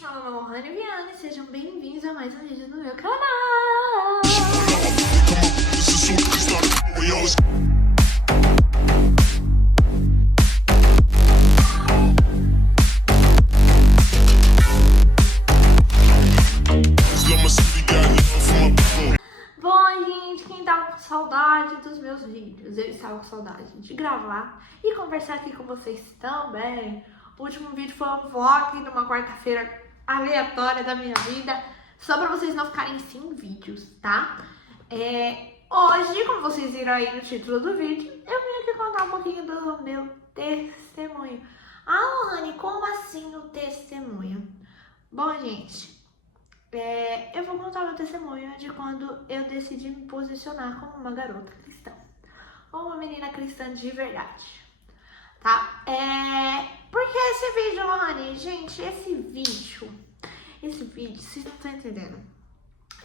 gente, meu nome é Lohane Viana e sejam bem-vindos a mais um vídeo no meu canal. Bom, gente, quem tava com saudade dos meus vídeos? Eu estava com saudade de gravar e conversar aqui com vocês também. O último vídeo foi um vlog de uma quarta-feira aleatória da minha vida, só pra vocês não ficarem sem vídeos, tá? Hoje, como vocês viram aí no título do vídeo, eu vim aqui contar um pouquinho do meu testemunho. Ah, Lohane, como assim o testemunho? Bom, gente, eu vou contar meu testemunho de quando eu decidi me posicionar como uma garota cristã, ou uma menina cristã de verdade, tá? Porque esse vídeo, Lohane, gente, esse vídeo, vocês não estão entendendo,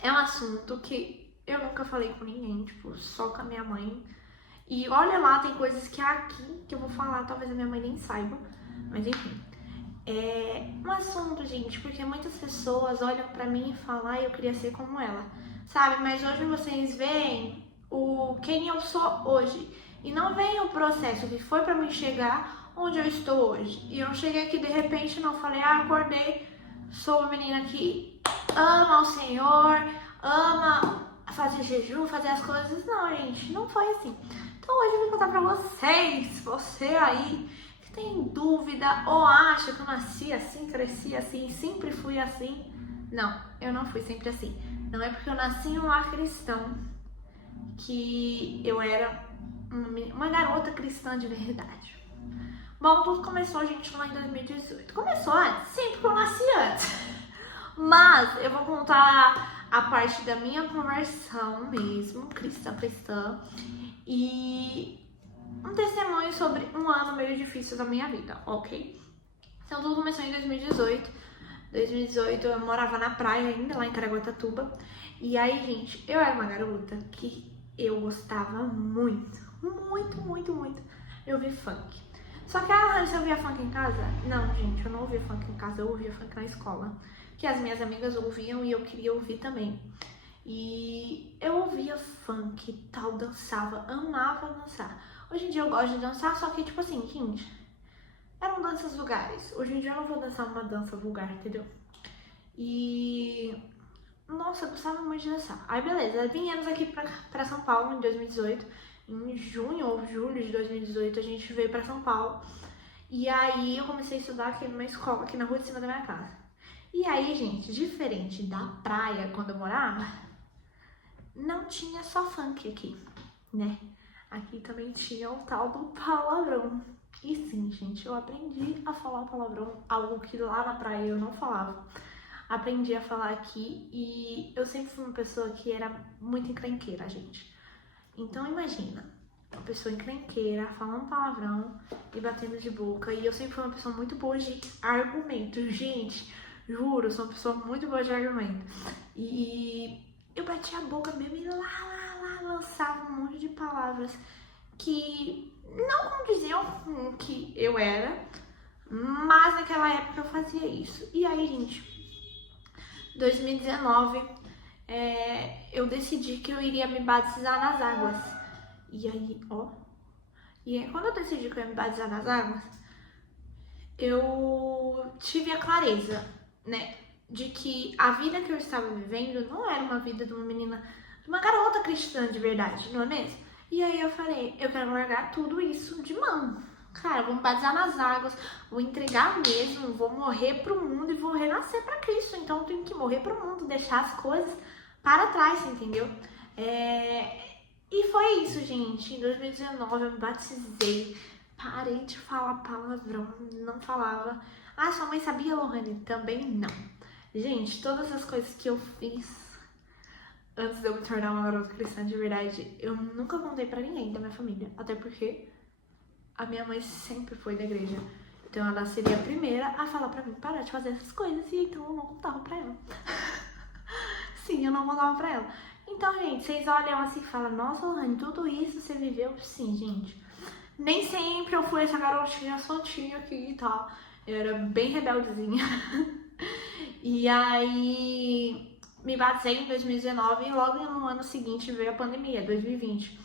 é um assunto que eu nunca falei com ninguém, tipo, só com a minha mãe. E olha lá, tem coisas que aqui que eu vou falar, talvez a minha mãe nem saiba, mas enfim. É um assunto, gente, porque muitas pessoas olham pra mim e falam, eu queria ser como ela, sabe? Mas hoje vocês veem quem eu sou hoje e não veem o processo que foi pra mim chegar onde eu estou hoje. E eu cheguei aqui de repente e não falei, acordei, sou uma menina que ama o Senhor, ama fazer jejum, fazer as coisas. Não, gente, não foi assim. Então hoje eu vou contar pra vocês, você aí que tem dúvida ou acha que eu nasci assim, cresci assim, sempre fui assim. Não, eu não fui sempre assim. Não é porque eu nasci em um lar cristão que eu era uma garota cristã de verdade. Bom, tudo começou, gente, lá em 2018. Começou antes? Sim, porque eu nasci antes. Mas eu vou contar a parte da minha conversão mesmo, cristã, e um testemunho sobre um ano meio difícil da minha vida, ok? Então tudo começou em 2018. 2018 eu morava na praia ainda, lá em Caraguatatuba. E aí, gente, eu era uma garota que eu gostava muito. Eu ouvia funk. Só que, você ouvia funk em casa? Não, gente, eu não ouvia funk em casa, eu ouvia funk na escola. Que as minhas amigas ouviam e eu queria ouvir também. E eu ouvia funk e tal, dançava, amava dançar. Hoje em dia eu gosto de dançar, só que tipo assim, gente, eram danças vulgares. Hoje em dia eu não vou dançar uma dança vulgar, entendeu? E nossa, eu gostava muito de dançar. Aí beleza, viemos aqui pra São Paulo em 2018. Em junho ou julho de 2018 a gente veio pra São Paulo. E aí eu comecei a estudar aqui numa escola aqui na rua de cima da minha casa. E aí, gente, diferente da praia quando eu morava, não tinha só funk aqui, né? Aqui também tinha o tal do palavrão. E sim, gente, eu aprendi a falar palavrão, algo que lá na praia eu não falava. Aprendi a falar aqui e eu sempre fui uma pessoa que era muito encrenqueira, gente. Então imagina, uma pessoa encrenqueira, falando palavrão e batendo de boca. E eu sempre fui uma pessoa muito boa de argumento, gente. Juro, eu sou uma pessoa muito boa de argumento. E eu batia a boca mesmo e lá, lançava um monte de palavras que não condiziam com o que eu era, mas naquela época eu fazia isso. E aí, gente, 2019, eu decidi que eu iria me batizar nas águas. E aí, quando eu decidi que eu ia me batizar nas águas, eu tive a clareza, né, de que a vida que eu estava vivendo não era uma vida de uma menina, de uma garota cristã de verdade, não é mesmo? E aí eu falei, eu quero largar tudo isso de mão. Cara, vou me batizar nas águas, vou entregar mesmo, vou morrer pro mundo e vou renascer pra Cristo. Então eu tenho que morrer pro mundo, deixar as coisas para trás, entendeu? E foi isso, gente. Em 2019 eu me batizei. Parei de falar palavrão, não falava. Ah, sua mãe sabia, Lohane? Também não. Gente, todas as coisas que eu fiz antes de eu me tornar uma garota cristã de verdade, eu nunca contei pra ninguém da minha família. Até porque a minha mãe sempre foi da igreja. Então ela seria a primeira a falar pra mim parar de fazer essas coisas. E então eu não contava pra ela. Sim, eu não contava pra ela. Então, gente, vocês olham assim e falam, nossa, Lohane, tudo isso você viveu? Sim, gente. Nem sempre eu fui essa garotinha santinha aqui e tal. Eu era bem rebeldezinha. E aí me batizei em 2019 e logo no ano seguinte veio a pandemia, 2020.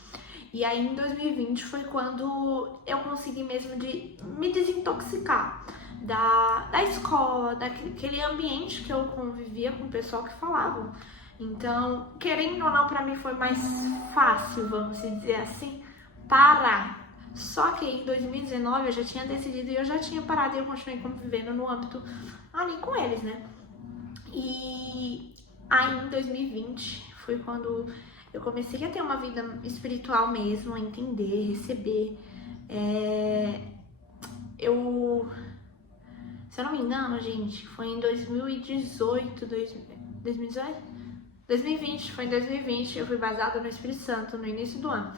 E aí em 2020 foi quando eu consegui mesmo de me desintoxicar da escola, daquele ambiente que eu convivia com o pessoal que falavam. Então, querendo ou não, pra mim foi mais fácil, vamos dizer assim, parar. Só que em 2019 eu já tinha decidido e eu já tinha parado e eu continuei convivendo no âmbito ali com eles, né? E aí em 2020 foi quando eu comecei a ter uma vida espiritual mesmo, a entender, receber. Se eu não me engano, gente, foi em 2018, 2020, foi em 2020, eu fui batizada no Espírito Santo no início do ano.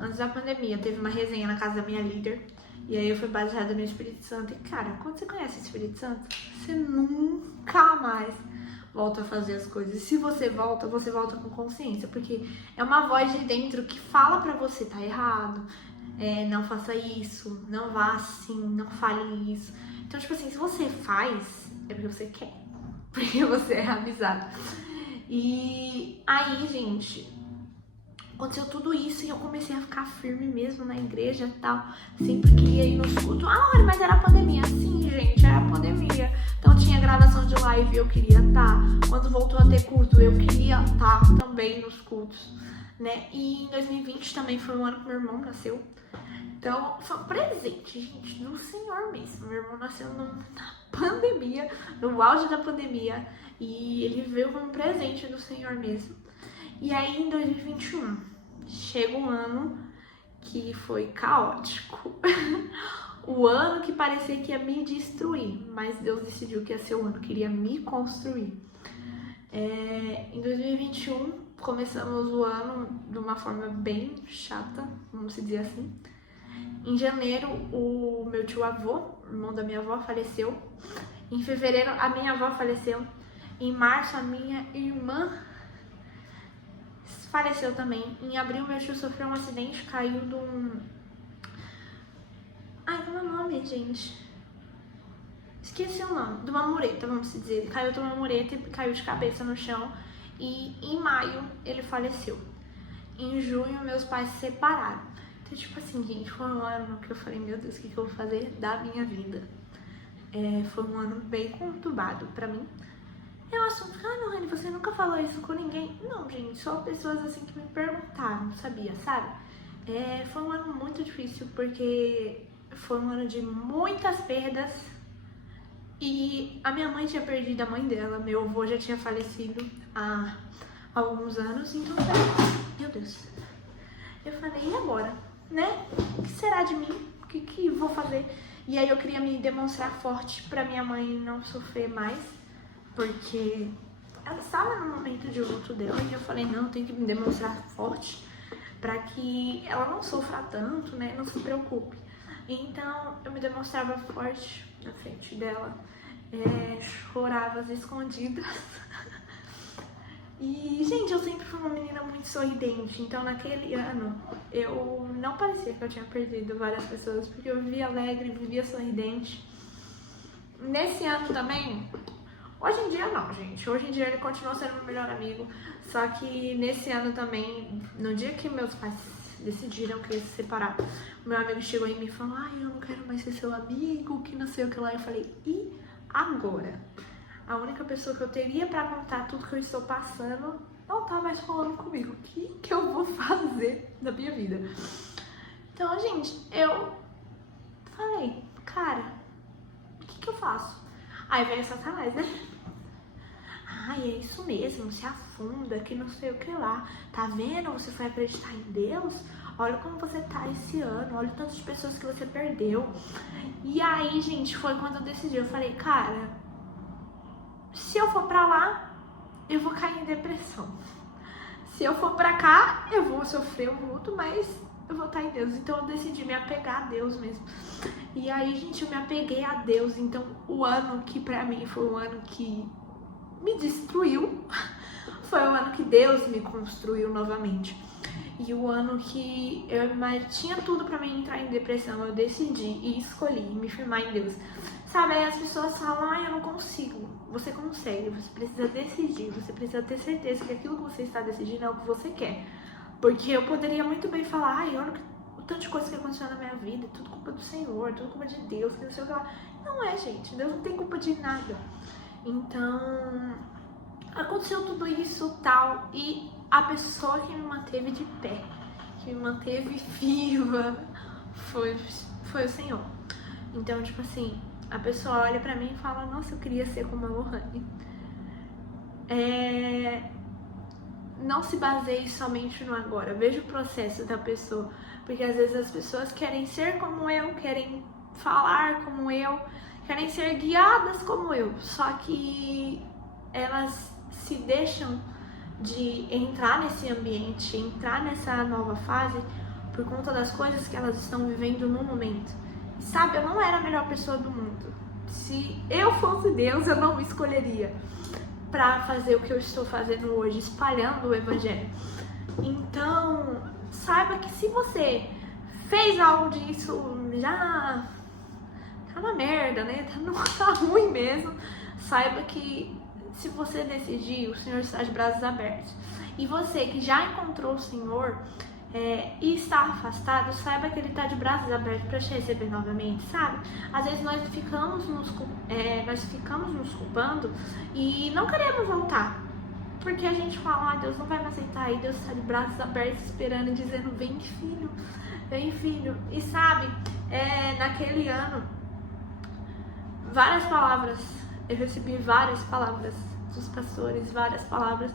Antes da pandemia, teve uma resenha na casa da minha líder. E aí eu fui batizada no Espírito Santo. E cara, quando você conhece o Espírito Santo, você nunca mais volta a fazer as coisas. E se você volta com consciência. Porque é uma voz de dentro que fala pra você, tá errado. Não faça isso, não vá assim, não fale isso. Então, tipo assim, se você faz, é porque você quer. Porque você é avisado. E aí, gente, aconteceu tudo isso e eu comecei a ficar firme mesmo na igreja e tal. Sempre que ia ir nos cultos. Ah, olha, mas era pandemia. Sim, gente, era pandemia. Então tinha gravação de live, eu queria estar. Quando voltou a ter culto, eu queria estar também nos cultos, né? E em 2020 também foi um ano que meu irmão nasceu. Então, foi um presente, gente, do Senhor mesmo. Meu irmão nasceu na pandemia, no auge da pandemia. E ele veio como um presente do Senhor mesmo. E aí, em 2021, chega um ano que foi caótico. O ano que parecia que ia me destruir. Mas Deus decidiu que ia ser o ano que iria me construir. Em 2021, começamos o ano de uma forma bem chata, vamos dizer assim. Em janeiro, o meu tio-avô, irmão da minha avó, faleceu. Em fevereiro, a minha avó faleceu. Em março, a minha irmã faleceu também. Em abril, meu tio sofreu um acidente, caiu de um... Ai, como é o nome, gente? Esqueci o nome. De uma mureta, vamos dizer. Ele caiu de uma mureta e caiu de cabeça no chão. E em maio, ele faleceu. Em junho, meus pais se separaram. Então, tipo assim, gente, foi um ano que eu falei, meu Deus, o que eu vou fazer da minha vida? Foi um ano bem conturbado pra mim. Eu assunto, Nohane, você nunca falou isso com ninguém? Não, gente, só pessoas assim que me perguntaram, sabia, sabe? Foi um ano muito difícil, porque foi um ano de muitas perdas. E a minha mãe tinha perdido a mãe dela, meu avô já tinha falecido há alguns anos, então eu falei, meu Deus. Eu falei, e agora? Né? O que será de mim? O que vou fazer? E aí eu queria me demonstrar forte pra minha mãe não sofrer mais, porque ela estava no momento de luto dela e eu falei, não, eu tenho que me demonstrar forte pra que ela não sofra tanto, né? Não se preocupe. Então eu me demonstrava forte na frente dela, chorava às escondidas. E, gente, eu sempre fui uma menina muito sorridente, então naquele ano eu não parecia que eu tinha perdido várias pessoas, porque eu vivia alegre, vivia sorridente. Nesse ano também, hoje em dia não, gente, hoje em dia ele continua sendo meu melhor amigo, só que nesse ano também, no dia que meus pais decidiram que ia se separar, o meu amigo chegou em mim e falou, eu não quero mais ser seu amigo, que não sei o que lá. Eu falei, e agora? A única pessoa que eu teria pra contar tudo que eu estou passando não tá mais falando comigo. O que eu vou fazer da minha vida? Então, gente, eu falei, cara, o que eu faço? Aí veio Satanás, né? É isso mesmo, se afunda, que não sei o que lá. Tá vendo? Você foi acreditar em Deus? Olha como você tá esse ano, olha tantas pessoas que você perdeu. E aí, gente, foi quando eu decidi. Eu falei, cara, se eu for pra lá, eu vou cair em depressão. Se eu for pra cá, eu vou sofrer um luto, mas eu vou estar em Deus. Então eu decidi me apegar a Deus mesmo. E aí, gente, eu me apeguei a Deus. Então o ano que pra mim foi um ano que me destruiu, foi o ano que Deus me construiu novamente. E o ano que eu tinha tudo pra mim entrar em depressão, eu decidi e escolhi me firmar em Deus. Sabe, aí as pessoas falam, eu não consigo. Você consegue, você precisa decidir, você precisa ter certeza que aquilo que você está decidindo é o que você quer. Porque eu poderia muito bem falar, olha o tanto de coisa que aconteceu na minha vida, tudo culpa do Senhor, tudo culpa de Deus, que não sei o que lá. Não é, gente, Deus não tem culpa de nada. Então, aconteceu tudo isso, tal, e a pessoa que me manteve de pé, que me manteve viva, foi o Senhor. Então, tipo assim, a pessoa olha pra mim e fala, nossa, eu queria ser como a Lohane. Não se baseie somente no agora, veja o processo da pessoa, porque às vezes as pessoas querem ser como eu, querem falar como eu, querem ser guiadas como eu, só que elas se deixam de entrar nesse ambiente, entrar nessa nova fase por conta das coisas que elas estão vivendo no momento. Sabe, eu não era a melhor pessoa do mundo. Se eu fosse Deus, eu não me escolheria para fazer o que eu estou fazendo hoje, espalhando o evangelho. Então, saiba que se você fez algo disso, já tá na merda, né? Tá ruim mesmo. Saiba que se você decidir, o Senhor está de braços abertos. E você que já encontrou o Senhor e está afastado, saiba que Ele está de braços abertos para te receber novamente, sabe? Às vezes nós ficamos nos culpando e não queremos voltar. Porque a gente fala, Deus não vai me aceitar, e Deus está de braços abertos esperando e dizendo, vem filho, vem filho. E sabe, naquele ano, várias palavras, eu recebi várias palavras dos pastores, várias palavras.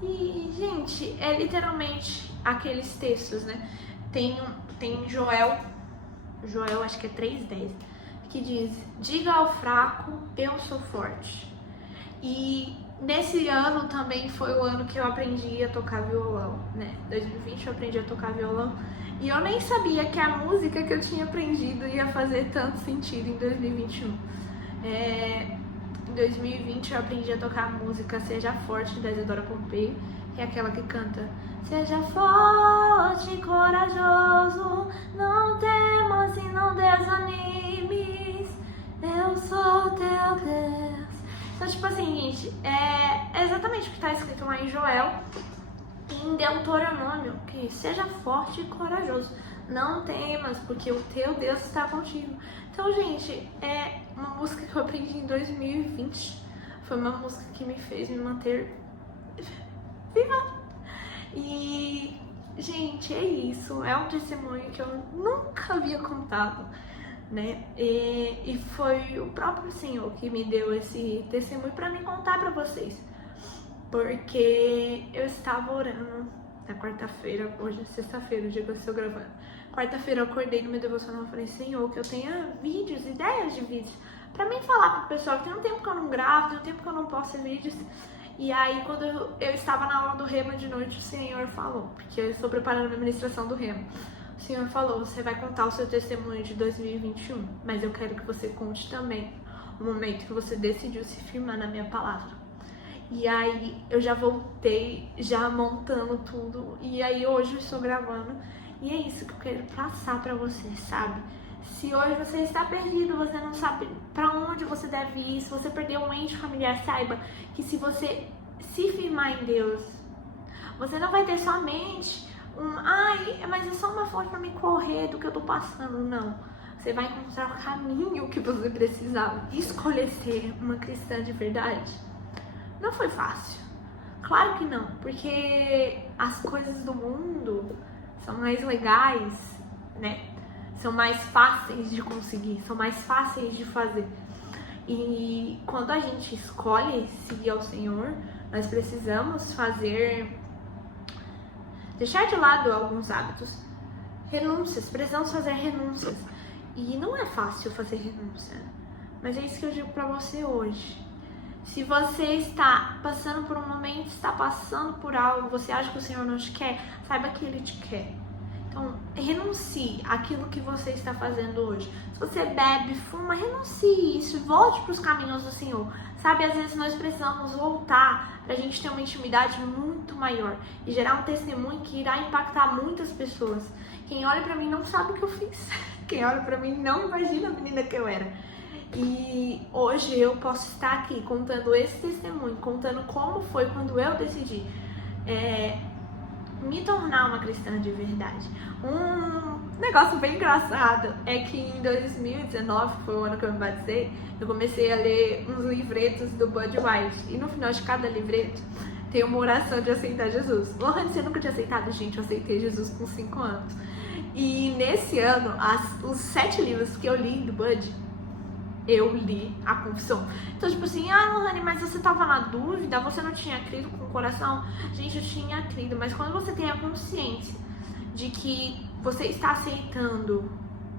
E, gente, é literalmente aqueles textos, né? Tem Joel, acho que é 3:10, que diz, diga ao fraco, eu sou forte. E nesse ano também foi o ano que eu aprendi a tocar violão, né? 2020 eu aprendi a tocar violão. E eu nem sabia que a música que eu tinha aprendido ia fazer tanto sentido em 2021. Em 2020 eu aprendi a tocar a música Seja Forte, da Isadora Pompei, que é aquela que canta Seja forte e corajoso, não temas e não desanimes, eu sou teu Deus. Então, tipo assim, gente, é exatamente o que está escrito lá em Joel e em Deuteronômio, que seja forte e corajoso, não temas, porque o teu Deus está contigo. Então, gente, é uma música que eu aprendi em 2020. Foi uma música que me fez me manter viva. E, gente, é isso. É um testemunho que eu nunca havia contado, né? E foi o próprio Senhor que me deu esse testemunho para me contar para vocês. Porque eu estava orando na quarta-feira, hoje é sexta-feira, o dia que eu estou gravando. Quarta-feira eu acordei no meu devocional e falei, Senhor, que eu tenha vídeos, ideias de vídeos, pra mim falar pro pessoal que tem um tempo que eu não gravo, tem um tempo que eu não posto vídeos. E aí, quando eu estava na aula do Rema de noite, o Senhor falou, porque eu estou preparando a minha ministração do Rema. O Senhor falou, você vai contar o seu testemunho de 2021, mas eu quero que você conte também o momento que você decidiu se firmar na minha palavra. E aí, eu já voltei, já montando tudo, e aí hoje eu estou gravando. E é isso que eu quero passar pra você, sabe? Se hoje você está perdido, você não sabe pra onde você deve ir, se você perdeu um ente familiar, saiba que se você se firmar em Deus, você não vai ter somente mas é só uma forma pra me correr do que eu tô passando, não. Você vai encontrar o caminho que você precisava. Escolher ser uma cristã de verdade não foi fácil. Claro que não, porque as coisas do mundo são mais legais, né? São mais fáceis de conseguir, são mais fáceis de fazer. E quando a gente escolhe seguir ao Senhor, nós precisamos deixar de lado alguns hábitos, renúncias, precisamos fazer renúncias. E não é fácil fazer renúncia, mas é isso que eu digo pra você hoje. Se você está passando por um momento, está passando por algo, você acha que o Senhor não te quer, saiba que Ele te quer. Então, renuncie àquilo que você está fazendo hoje. Se você bebe, fuma, renuncie isso, volte para os caminhos do Senhor. Sabe, às vezes nós precisamos voltar para a gente ter uma intimidade muito maior e gerar um testemunho que irá impactar muitas pessoas. Quem olha para mim não sabe o que eu fiz. Quem olha para mim não imagina a menina que eu era. E hoje eu posso estar aqui contando esse testemunho, contando como foi quando eu decidi me tornar uma cristã de verdade. Um negócio bem engraçado é que em 2019, que foi o ano que eu me batizei, eu comecei a ler uns livretos do Bud White. E no final de cada livreto tem uma oração de aceitar Jesus. Lohane, você nunca tinha aceitado? Gente, eu aceitei Jesus com 5 anos. E nesse ano, os 7 livros que eu li do Bud, eu li a confissão. Então, tipo assim, Lohane, mas você tava na dúvida? Você não tinha crido com o coração? Gente, eu tinha crido, mas quando você tem a consciência de que você está aceitando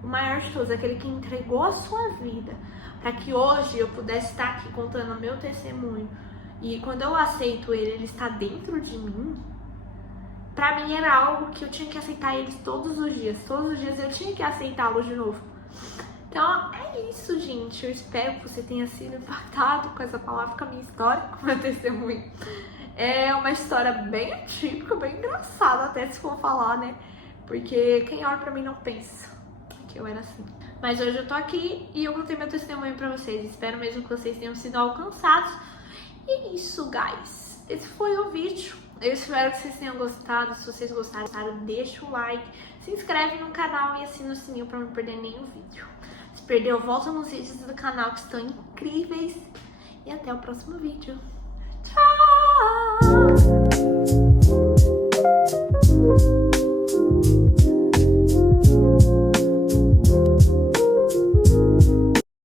o maior de todos, aquele que entregou a sua vida, para que hoje eu pudesse estar aqui contando o meu testemunho, e quando eu aceito ele, ele está dentro de mim, pra mim era algo que eu tinha que aceitar eles todos os dias eu tinha que aceitá-los de novo. Então é isso, gente. Eu espero que você tenha sido impactado com essa palavra, com a minha história, com o meu testemunho. É uma história bem atípica, bem engraçada até se for falar, né? Porque quem olha pra mim não pensa que eu era assim. Mas hoje eu tô aqui e eu contei meu testemunho pra vocês. Espero mesmo que vocês tenham sido alcançados. E é isso, guys. Esse foi o vídeo. Eu espero que vocês tenham gostado. Se vocês gostaram, deixa o like, se inscreve no canal e assina o sininho pra não perder nenhum vídeo. Se perdeu, volta nos vídeos do canal que estão incríveis. E até o próximo vídeo.